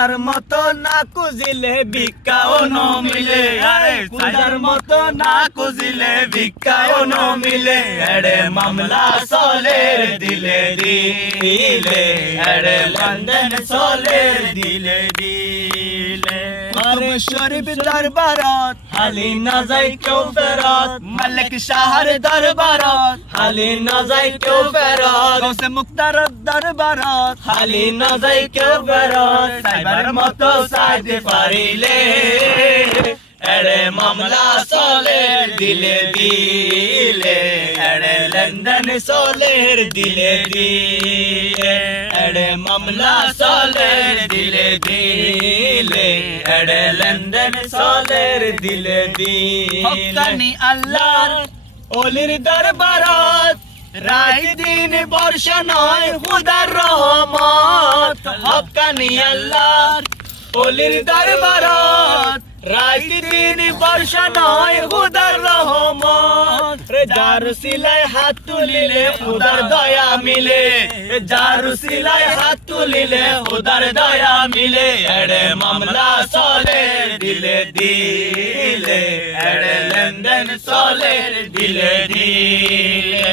কুলজার মতো না খুঁজিলে ভিক্ষাও ন মিলে, আরে কুলজার মতো না খুঁজিলে ভিক্ষাও ন মিলে। এড়ে মামলা চলে দিলে দিলে, এড়ে লেনদেন চলে দিলে দিলে। আরে শরীফ দরবারত হালি না যাই কেউ ফেরত, মালিক শাহর দরবারত হালি না যাই কেউ ফেরত, গৌসে মুক্তার দরবারত হালি না যাই কেউ ফেরত। সাইবার মতো সাইতে পারিলে এড়ে মামলা চলে দিলে দিলে, এড়ে লেনদেন চলে দিলে দিলে, এড়ে মামলা চলে দিলে দিলে, এড়ে লেনদেন চলে দিলে দিলে। হক্কানি আল্লাহর ওলির দরবারত রাত দিন বর্ষা নয় খুদার রহমত। হক্কানি আল্লাহর ওলির দরবারত রাত দিন বর্ষা নয় খুদার রহমত। যার সিলাই হাত তুলিলে খুদার দয়া মিলে, যার সিলাই হাত তুলিলে খুদার দয়া মিলে। এড়ে মামলা চলে দিলে দিলে, এড়ে লেনদেন চলে দিলে দিলে।